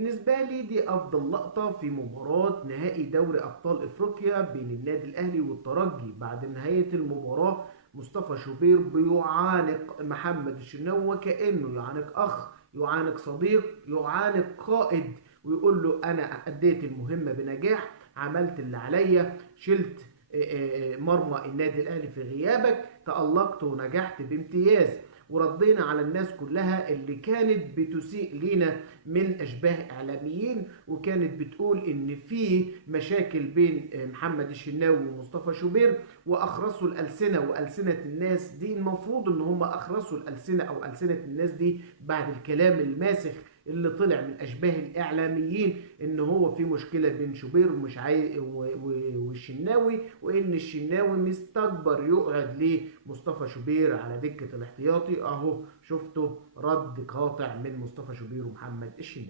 بالنسبة لي دي أفضل لقطة في مباراة نهائي دوري أبطال إفريقيا بين النادي الأهلي والترجي. بعد نهاية المباراة مصطفى شوبير بيعانق محمد الشناوي وكأنه يعانق أخ، يعانق صديق، يعانق قائد، ويقول له أنا أديت المهمة بنجاح، عملت اللي عليا، شلت مرمى النادي الأهلي في غيابك، تألقت ونجحت بامتياز. وردينا على الناس كلها اللي كانت بتسيء لينا من اشباه اعلاميين، وكانت بتقول ان في مشاكل بين محمد الشناوي ومصطفى شوبير واخرسوا الالسنه والسنه الناس دي. المفروض ان هم اخرسوا الالسنه او السنه الناس دي بعد الكلام الماسخ اللي طلع من اشباه الاعلاميين ان هو في مشكله بين شوبير ومش والشناوي، وان الشناوي مستكبر يقعد لمصطفى شوبير على دكه الاحتياطي. اهو شفتوا رد قاطع من مصطفى شوبير ومحمد الشناوي.